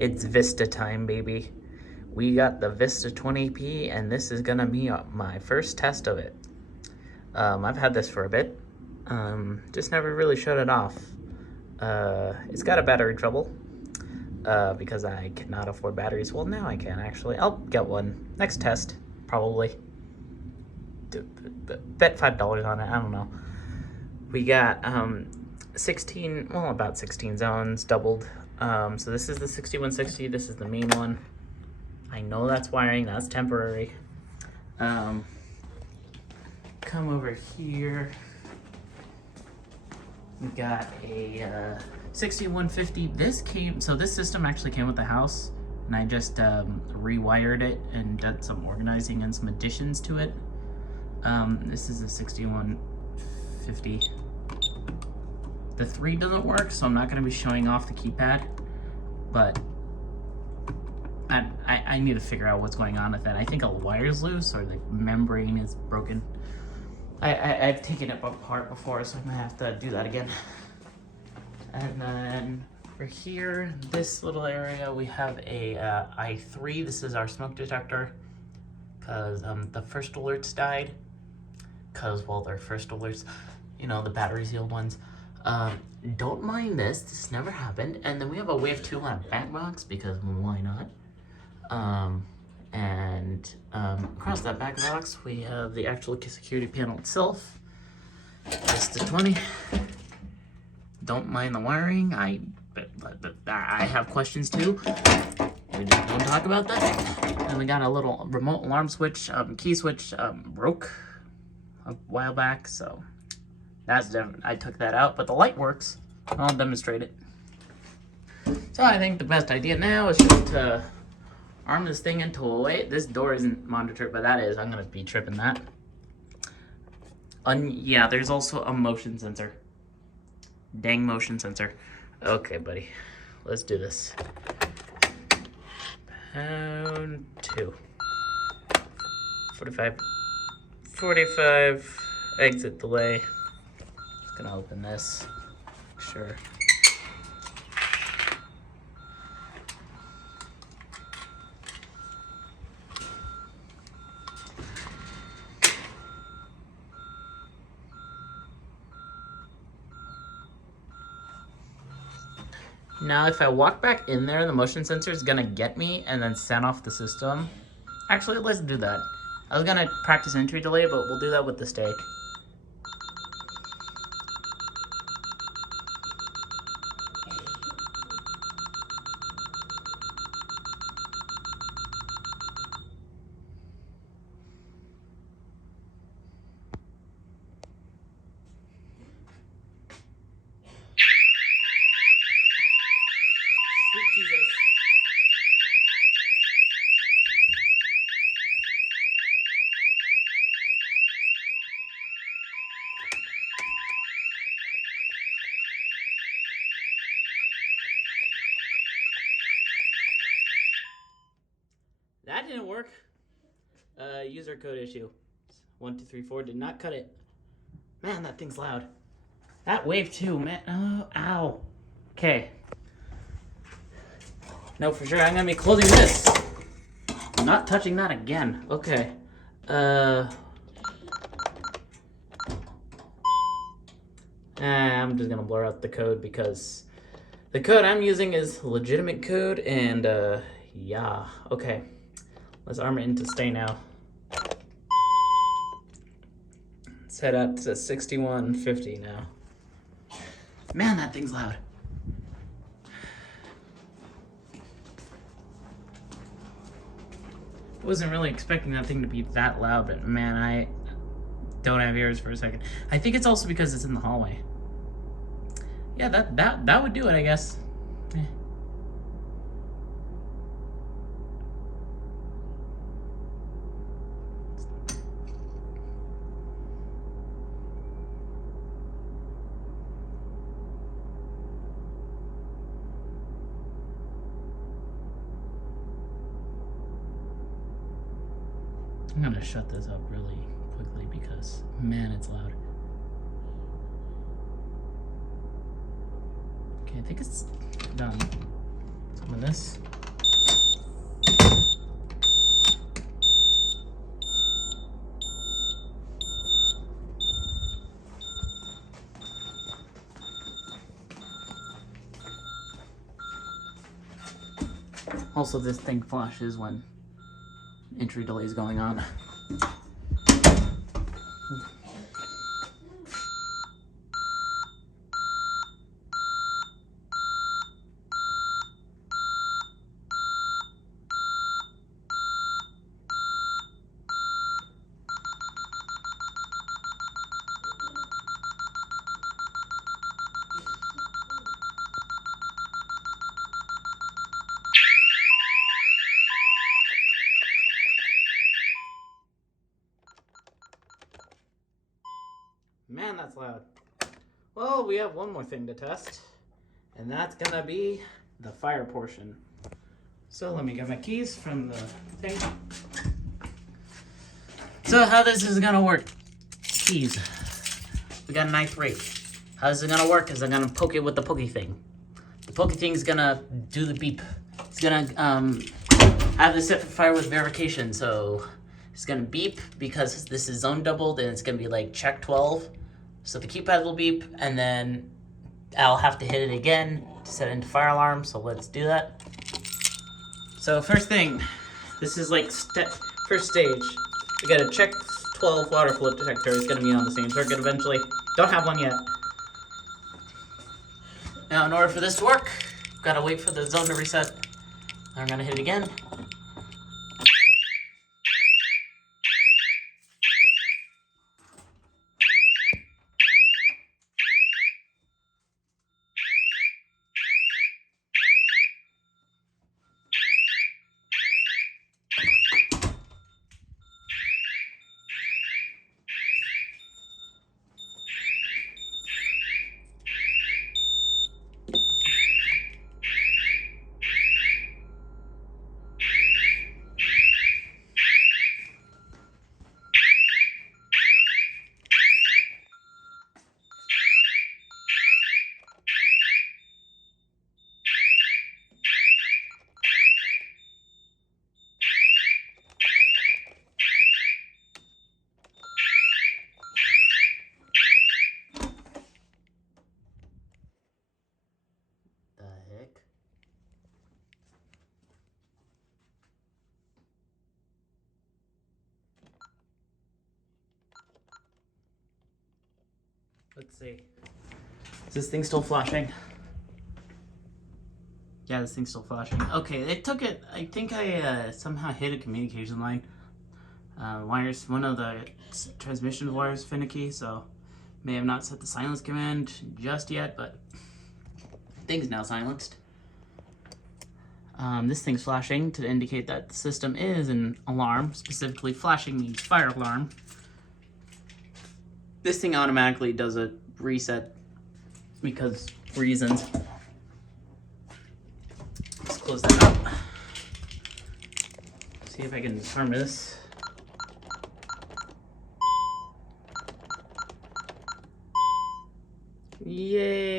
It's Vista time, baby. We got the Vista20p, and this is gonna be my first test of it. I've had this for a bit, just never really shut it off. It's got a battery trouble, because I cannot afford batteries. Well, now I can actually. I'll get one. Next test, probably. Bet $5 on it, I don't know. We got 16, well, about 16 zones, doubled. So this is the 6160, this is the main one. I know that's wiring, that's temporary. Come over here. We got a 6150. So this system actually came with the house, and I just rewired it and did some organizing and some additions to it. This is a 6150. The 3 doesn't work, so I'm not going to be showing off the keypad, but I need to figure out what's going on with that. I think a wire's loose or the membrane is broken. I've taken it apart before, so I'm going to have to do that again. And then for here, this little area, we have a i3. This is our smoke detector, because the first alerts died. Because, well, they're first alerts, you know, the battery sealed ones. Don't mind this never happened. And then we have a wave 2 lamp back box, because why not? Across that back box we have the actual security panel itself. Vista20. Don't mind the wiring. I have questions too. We just don't talk about that. And we got a little remote alarm switch, key switch, broke a while back, so that's different. I took that out, but the light works. I'll demonstrate it. So I think the best idea now is just to arm this thing into a way. This door isn't monitored, but that is. I'm gonna be tripping that. Yeah, there's also a motion sensor. Dang motion sensor. Okay, buddy, let's do this. Pound 2. 45. Exit delay. Just gonna open this. Sure. Now, if I walk back in there, the motion sensor is gonna get me and then set off the system. Actually, let's do that. I was gonna practice entry delay, but we'll do that with the stake. Sweet Jesus. That didn't work. User code issue. 1234 did not cut it. Man, that thing's loud. That wave 2, man. Oh, ow. Okay. No, for sure, I'm gonna be closing this. I'm not touching that again. Okay. I'm just gonna blur out the code because the code I'm using is legitimate code, and yeah. Okay. Let's arm it into stay now. Set up to 6150 now. Man, that thing's loud. I wasn't really expecting that thing to be that loud, but man, I don't have ears for a second. I think it's also because it's in the hallway. Yeah, that would do it, I guess. I'm gonna shut this up really quickly because, man, it's loud. Okay, I think it's done. Let's open this. Also, this thing flashes when entry delay is going on. Man, that's loud. Well, we have one more thing to test, and that's gonna be the fire portion. So let me get my keys from the thing. So how this is gonna work? Keys. We got a knife right. How this is gonna work is I'm gonna poke it with the pokey thing. The pokey thing's gonna do the beep. It's gonna have this set for fire with verification, so it's gonna beep because this is zone doubled, and it's gonna be like check 12. So the keypad will beep, and then I'll have to hit it again to set it into fire alarm, so let's do that. So first thing, this is like first stage. We got a check 12 water flow detector. It's gonna be on the same circuit eventually. Don't have one yet. Now in order for this to work, gotta wait for the zone to reset. I'm gonna hit it again. Let's see. Is this thing still flashing? Yeah, this thing's still flashing. Okay, it took it. I think I somehow hit a communication line. Wires, one of the transmission wires finicky, so may have not set the silence command just yet, but thing's now silenced. This thing's flashing to indicate that the system is an alarm, specifically flashing the fire alarm. This thing automatically does a reset because reasons. Let's close that up. See if I can disarm this. Yay!